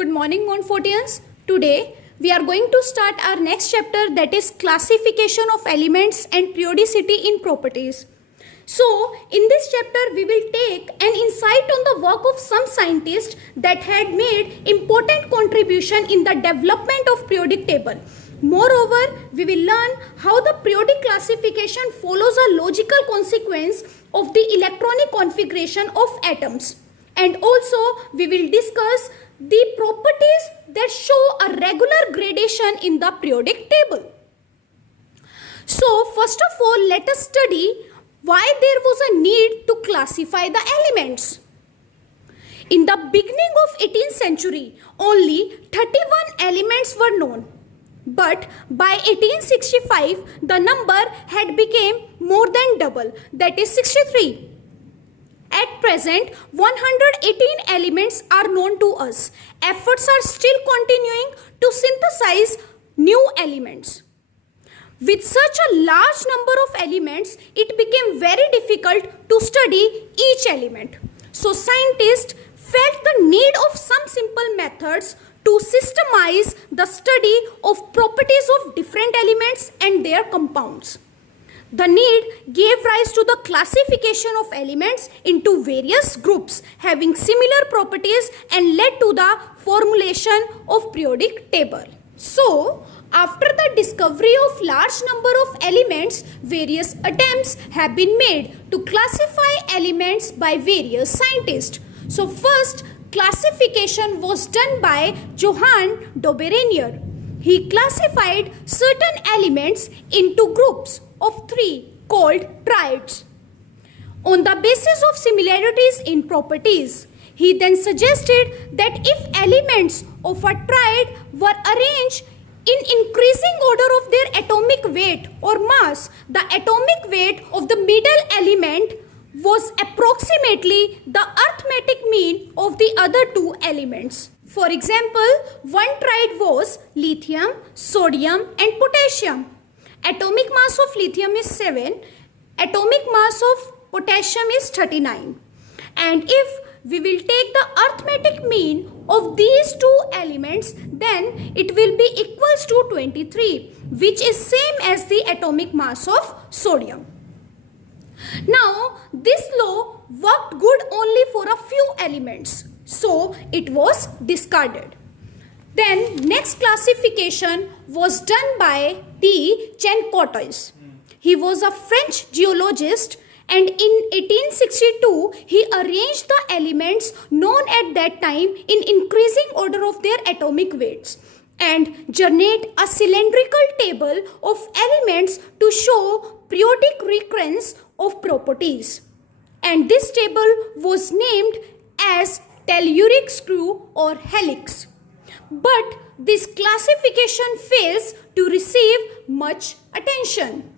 Good morning, Montfortians. Today we are going to start our next chapter, that is classification of elements and periodicity in properties. So in this chapter we will take an insight on the work of some scientists that had made important contribution in the development of periodic table. Moreover, we will learn how the periodic classification follows a logical consequence of the electronic configuration of atoms. And also we will discuss the properties that show a regular gradation in the periodic table. So first of all, let us study why there was a need to classify the elements. In the beginning of 18th century, only 31 elements were known. But by 1865, the number had become more than double, that is 63. At present, 118 elements are known to us. Efforts are still continuing to synthesize new elements. With such a large number of elements, it became very difficult to study each element. So scientists felt the need of some simple methods to systemize the study of properties of different elements and their compounds. The need gave rise to the classification of elements into various groups having similar properties and led to the formulation of periodic table. So, after the discovery of large number of elements, various attempts have been made to classify elements by various scientists. So, first classification was done by Johann Dobereiner. He classified certain elements into groups of 3 called triads. On the basis of similarities in properties, he then suggested that if elements of a triad were arranged in increasing order of their atomic weight or mass, the atomic weight of the middle element was approximately the arithmetic mean of the other 2 elements. For example, one triad was lithium, sodium and potassium. Atomic mass of lithium is 7, atomic mass of potassium is 39. And if we will take the arithmetic mean of these 2 elements, then it will be equals to 23, which is same as the atomic mass of sodium. Now, this law worked good only for a few elements, so it was discarded. Then next classification was done by D. Chen-Cortois. He was a French geologist, and in 1862 he arranged the elements known at that time in increasing order of their atomic weights and generated a cylindrical table of elements to show periodic recurrence of properties. And this table was named as telluric screw or helix. But this classification fails to receive much attention.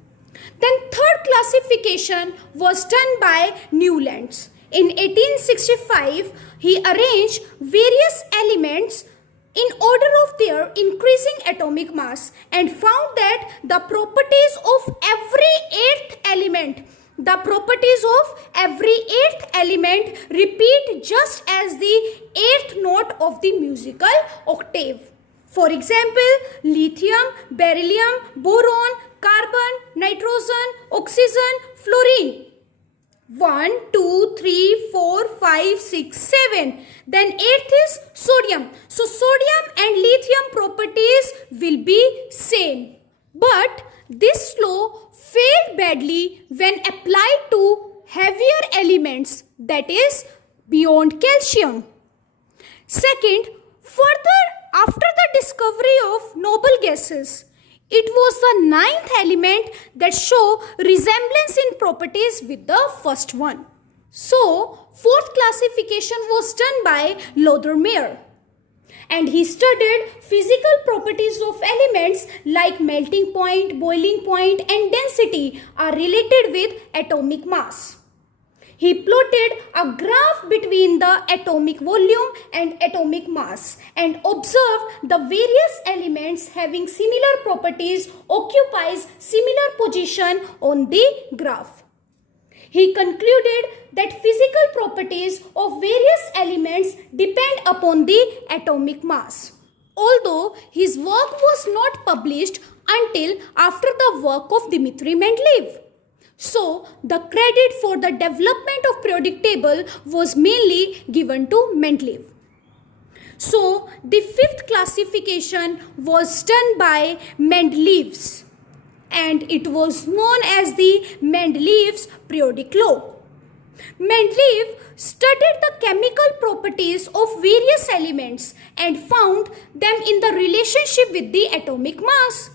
Then third classification was done by Newlands. In 1865, he arranged various elements in order of their increasing atomic mass and found that the properties of every eighth element repeat just as the 8th note of the musical octave. For example, lithium, beryllium, boron, carbon, nitrogen, oxygen, fluorine. 1, 2, 3, 4, 5, 6, 7. Then 8th is sodium. So sodium and lithium properties will be same. But this law failed badly when applied to heavier elements, that is beyond calcium. Second, further after the discovery of noble gases, it was the 9th element that show resemblance in properties with the first one. So, fourth classification was done by Lothar-Meyer. And he studied physical properties of elements like melting point, boiling point and density are related with atomic mass. He plotted a graph between the atomic volume and atomic mass and observed the various elements having similar properties occupies similar position on the graph. He concluded that physical properties of various elements depend upon the atomic mass. Although his work was not published until after the work of Dmitri Mendeleev. So, the credit for the development of periodic table was mainly given to Mendeleev. So, the fifth classification was done by Mendeleev's, and it was known as the Mendeleev's periodic law. Mendeleev studied the chemical properties of various elements and found them in the relationship with the atomic mass.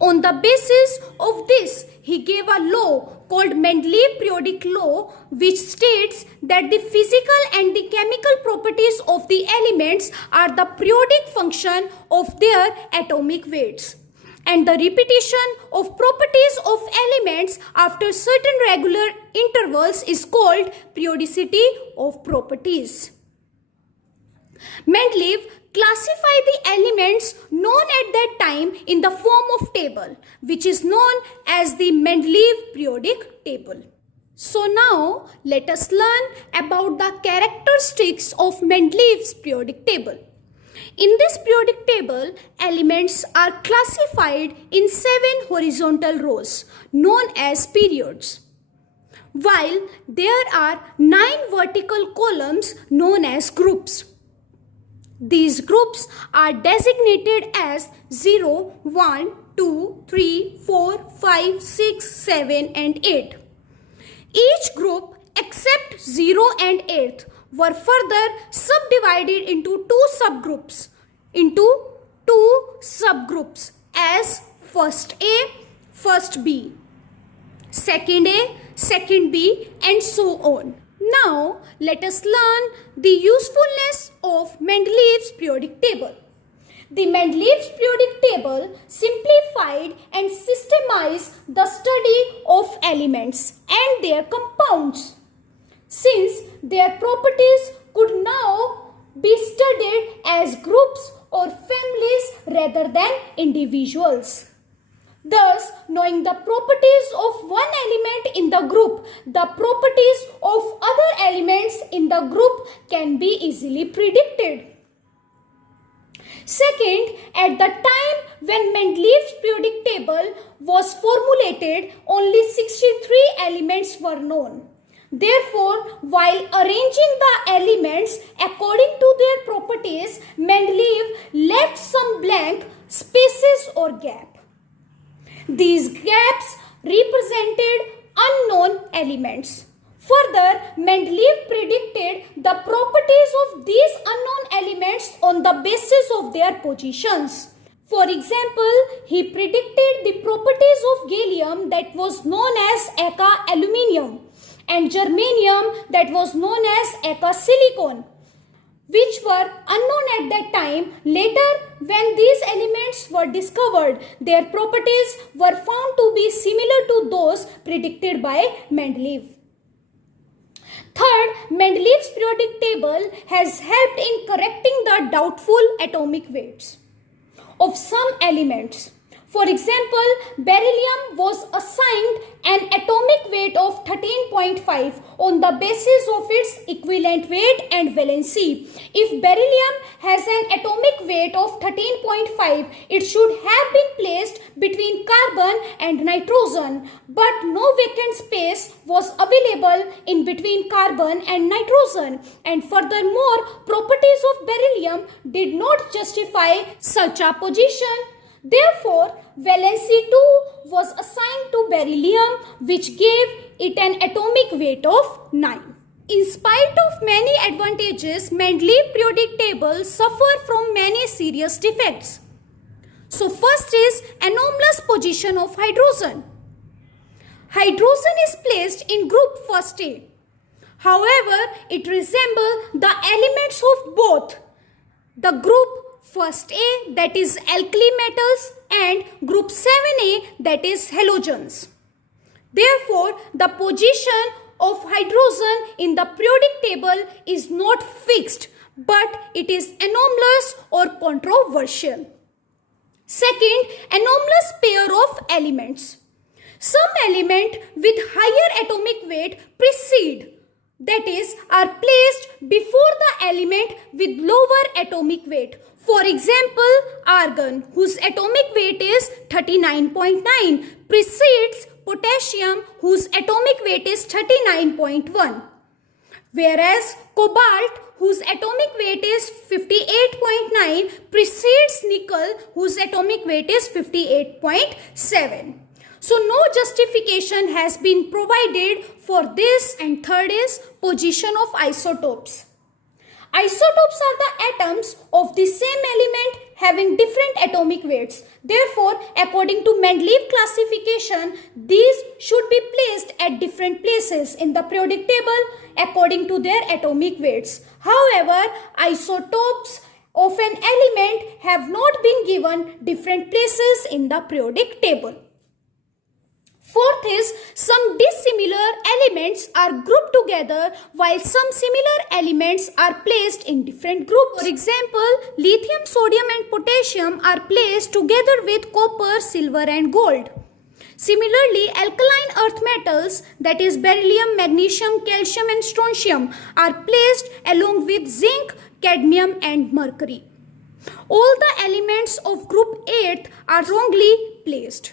On the basis of this, he gave a law called Mendeleev periodic law, which states that the physical and the chemical properties of the elements are the periodic function of their atomic weights. And the repetition of properties of elements after certain regular intervals is called periodicity of properties. Mendeleev classified the elements known at that time in the form of table, which is known as the Mendeleev periodic table. So now let us learn about the characteristics of Mendeleev's periodic table. In this periodic table, elements are classified in 7 horizontal rows known as periods, while there are 9 vertical columns known as groups. These groups are designated as 0, 1, 2, 3, 4, 5, 6, 7 and 8. Each group except 0 and 8 were further subdivided into two subgroups as first A, first B, second A, second B and so on. Now let us learn the usefulness of Mendeleev's periodic table. The Mendeleev's periodic table simplified and systemized the study of elements and their compounds, since their properties could now be studied as groups or families rather than individuals. Thus, knowing the properties of one element in the group, the properties of other elements in the group can be easily predicted. Second, at the time when Mendeleev's periodic table was formulated, only 63 elements were known. Therefore, while arranging the elements according to their properties, Mendeleev left some blank spaces or gaps. These gaps represented unknown elements. Further, Mendeleev predicted the properties of these unknown elements on the basis of their positions. For example, he predicted the properties of gallium that was known as Aka aluminium and germanium that was known as Aka silicon, which were unknown at that time. Later, when these elements were discovered, their properties were found to be similar to those predicted by Mendeleev. Third, Mendeleev's periodic table has helped in correcting the doubtful atomic weights of some elements. For example, beryllium was assigned an atomic weight of 13.5 on the basis of its equivalent weight and valency. If beryllium has an atomic weight of 13.5, it should have been placed between carbon and nitrogen, but no vacant space was available in between carbon and nitrogen, and furthermore, properties of beryllium did not justify such a position. Therefore, valency 2 was assigned to beryllium, which gave it an atomic weight of 9. In spite of many advantages, Mendeleev periodic tables suffer from many serious defects. So first is anomalous position of hydrogen. Hydrogen is placed in group first A. However, it resembles the elements of both the group first A, that is alkali metals, and group 7A, that is halogens. Therefore, the position of hydrogen in the periodic table is not fixed, but it is anomalous or controversial. Second, anomalous pair of elements. Some element with higher atomic weight precede, that is, are placed before the element with lower atomic weight. For example, argon, whose atomic weight is 39.9, precedes potassium, whose atomic weight is 39.1. Whereas cobalt, whose atomic weight is 58.9, precedes nickel, whose atomic weight is 58.7. So no justification has been provided for this, and third is position of isotopes. Isotopes are the atoms of the same element having different atomic weights. Therefore, according to Mendeleev classification, these should be placed at different places in the periodic table according to their atomic weights. However, isotopes of an element have not been given different places in the periodic table. Fourth is, some dissimilar elements are grouped together while some similar elements are placed in different groups. For example, lithium, sodium and potassium are placed together with copper, silver and gold. Similarly, alkaline earth metals, that is beryllium, magnesium, calcium and strontium, are placed along with zinc, cadmium and mercury. All the elements of group 8 are wrongly placed.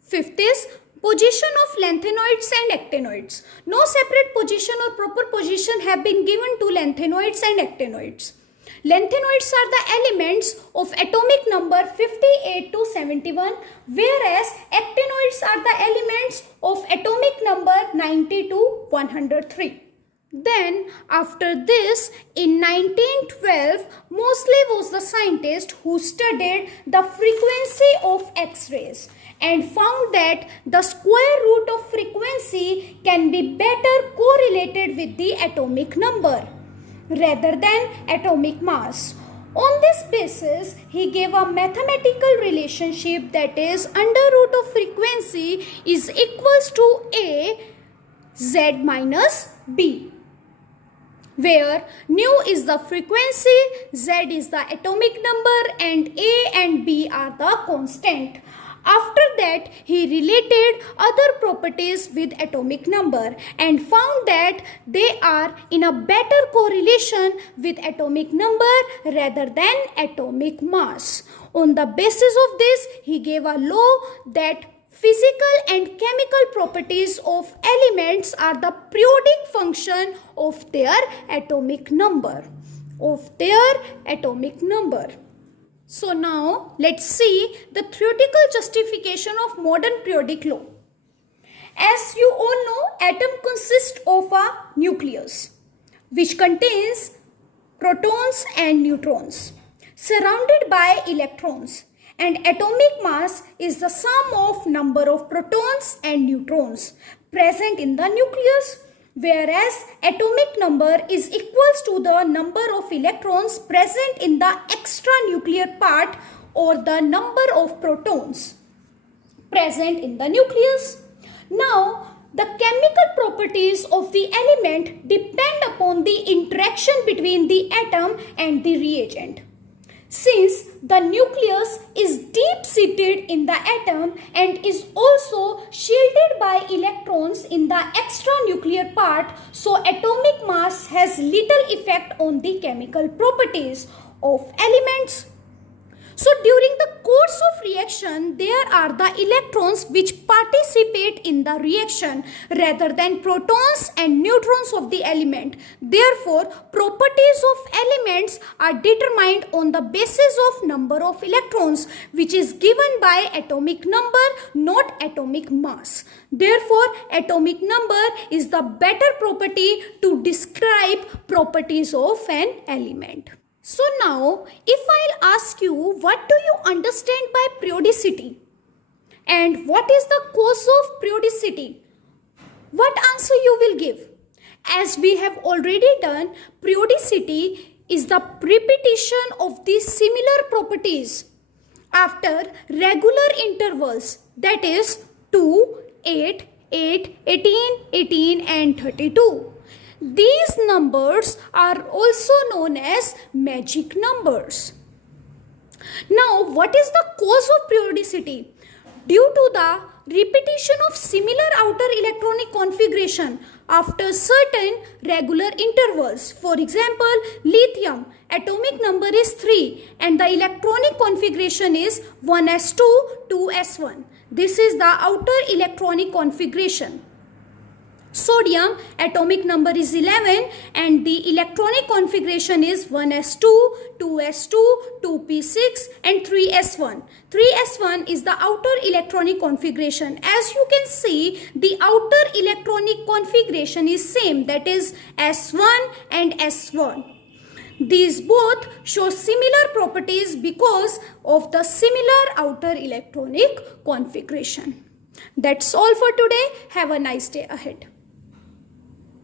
Fifth is position of lanthanoids and actinoids. No separate position or proper position have been given to lanthanoids and actinoids. Lanthanoids are the elements of atomic number 58 to 71, whereas actinoids are the elements of atomic number 90 to 103. Then, after this, in 1912, Moseley was the scientist who studied the frequency of X-rays and found that the square root of frequency can be better correlated with the atomic number rather than atomic mass. On this basis, he gave a mathematical relationship, that is, under root of frequency is equals to A Z minus B, where nu is the frequency, Z is the atomic number and A and B are the constant. After that, he related other properties with atomic number and found that they are in a better correlation with atomic number rather than atomic mass. On the basis of this, he gave a law that physical and chemical properties of elements are the periodic function of their atomic number. So now let's see the theoretical justification of modern periodic law. As you all know, atom consists of a nucleus which contains protons and neutrons surrounded by electrons, and atomic mass is the sum of number of protons and neutrons present in the nucleus, whereas atomic number is equals to the number of electrons present in the extranuclear part or the number of protons present in the nucleus. Now, the chemical properties of the element depend upon the interaction between the atom and the reagent. Since the nucleus is deep-seated in the atom and is also shielded by electrons in the extranuclear part, so atomic mass has little effect on the chemical properties of elements. So during the course of reaction, there are the electrons which participate in the reaction rather than protons and neutrons of the element. Therefore, properties of elements are determined on the basis of number of electrons, which is given by atomic number, not atomic mass. Therefore, atomic number is the better property to describe properties of an element. So now, if I'll ask you, what do you understand by periodicity? And what is the cause of periodicity? What answer you will give? As we have already done, periodicity is the repetition of these similar properties after regular intervals, that is 2, 8, 8, 18, 18 and 32. These numbers are also known as magic numbers. Now, what is the cause of periodicity? due to the repetition of similar outer electronic configuration after certain regular intervals. For example, lithium atomic number is 3 and the electronic configuration is 1s2 2s1. This is the outer electronic configuration. Sodium atomic number is 11 and the electronic configuration is 1s2, 2s2, 2p6 and 3s1. 3s1 is the outer electronic configuration. As you can see, the outer electronic configuration is same, that is s1 and s1. These both show similar properties because of the similar outer electronic configuration. That's all for today. Have a nice day ahead.